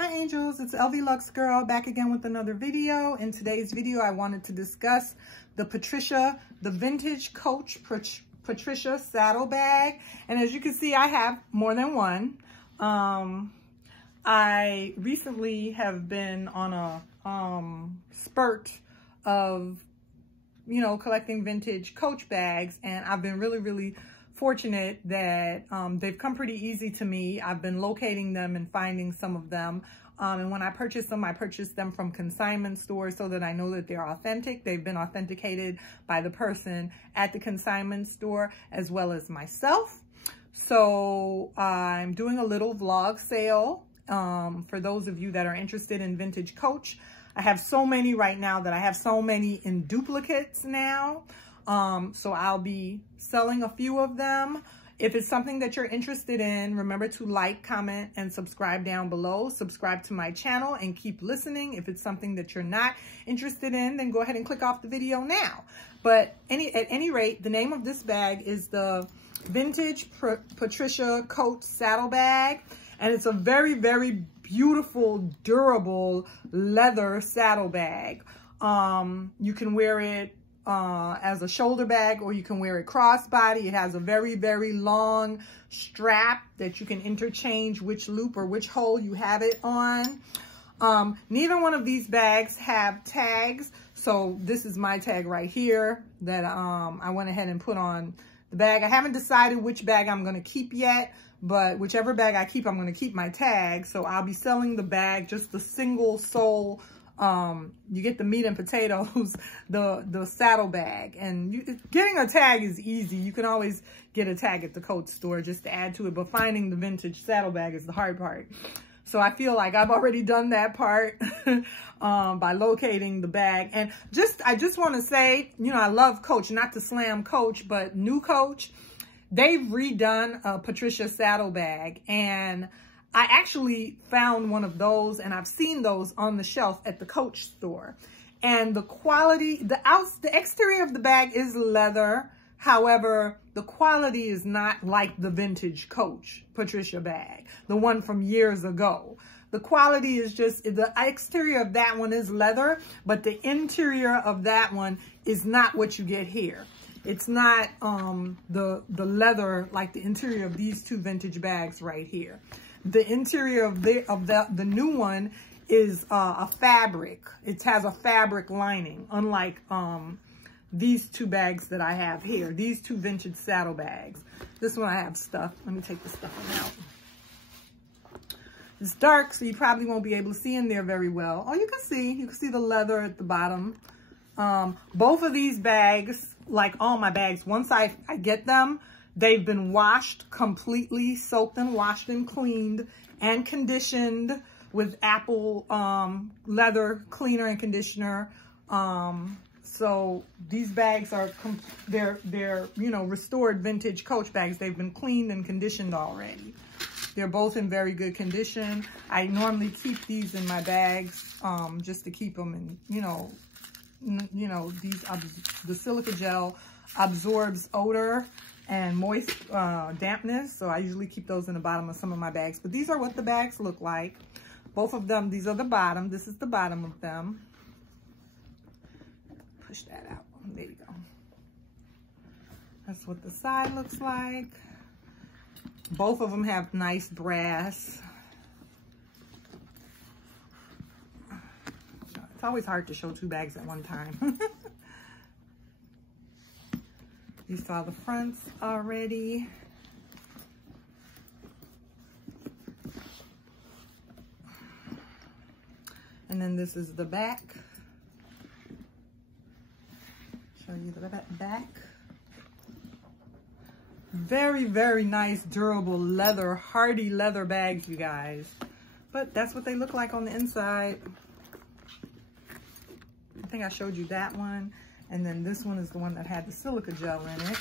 Hi angels, it's LV Lux Girl back again with another video. In today's video, I wanted to discuss the Patricia, the vintage Coach Patricia saddle bag. And as you can see, I have more than one. I recently have been on a spurt of, collecting vintage Coach bags, and I've been really fortunate that they've come pretty easy to me. I've been locating them and finding some of them. And when I purchased them from consignment stores so that I know that they're authentic. They've been authenticated by the person at the consignment store as well as myself. So I'm doing a little vlog sale for those of you that are interested in vintage Coach. I have so many right now that I have so many in duplicates now. So I'll be selling a few of them. If it's something that you're interested in, remember to like, comment, and subscribe down below. Subscribe to my channel and keep listening. If it's something that you're not interested in, then go ahead and click off the video now. But at any rate, the name of this bag is the Vintage Patricia Coach Saddle Bag. And it's a very beautiful, durable leather saddle bag. You can wear it as a shoulder bag, or you can wear it crossbody. It has a very long strap that you can interchange which loop or which hole you have it on. Neither one of these bags have tags. So this is my tag right here that I went ahead and put on the bag. I haven't decided which bag I'm going to keep yet, but whichever bag I keep, I'm going to keep my tag. So I'll be selling the bag, just the single sole. You get the meat and potatoes, the saddle bag, and getting a tag is easy. You can always get a tag at the Coach store just to add to it, but finding the vintage saddle bag is the hard part. So I feel like I've already done that part by locating the bag. And I just want to say, I love Coach, not to slam Coach, but new Coach, they've redone a Patricia saddle bag, and I actually found one of those, and I've seen those on the shelf at the Coach store. And the quality, the exterior of the bag is leather. However, the quality is not like the vintage Coach Patricia bag, the one from years ago. The quality is just, the exterior of that one is leather, but the interior of that one is not what you get here. It's not the leather like the interior of these two vintage bags right here. The interior of the new one is a fabric. It has a fabric lining, unlike these two bags that I have here. These two vintage saddle bags. This one I have stuff. Let me take the stuffing out. It's dark, so you probably won't be able to see in there very well. Oh, you can see the leather at the bottom. Both of these bags, like all my bags, once I get them, they've been washed completely, soaked and washed and cleaned and conditioned with apple leather cleaner and conditioner. So these bags are, they're restored vintage Coach bags. They've been cleaned and conditioned already. They're both in very good condition. I normally keep these in my bags just to keep them in, the silica gel absorbs odor and moist dampness. So I usually keep those in the bottom of some of my bags. But these are what the bags look like. Both of them, these are the bottom. This is the bottom of them. Push that out. There you go. That's what the side looks like. Both of them have nice brass. It's always hard to show two bags at one time. You saw the fronts already. And then this is the back. Show you the back. Very nice, durable leather, hardy leather bags, you guys. But that's what they look like on the inside. I think I showed you that one. And then this one is the one that had the silica gel in it.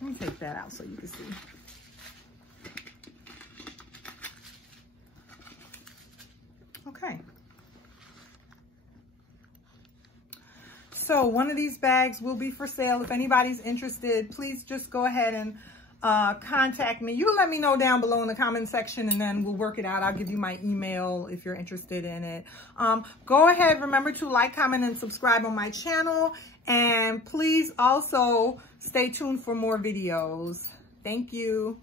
Let me take that out so you can see. Okay. So one of these bags will be for sale. If anybody's interested, please just go ahead and contact me. You let me know down below in the comment section, and then we'll work it out. I'll give you my email if you're interested in it. Go ahead, remember to like, comment, and subscribe on my channel, and please also stay tuned for more videos. Thank you.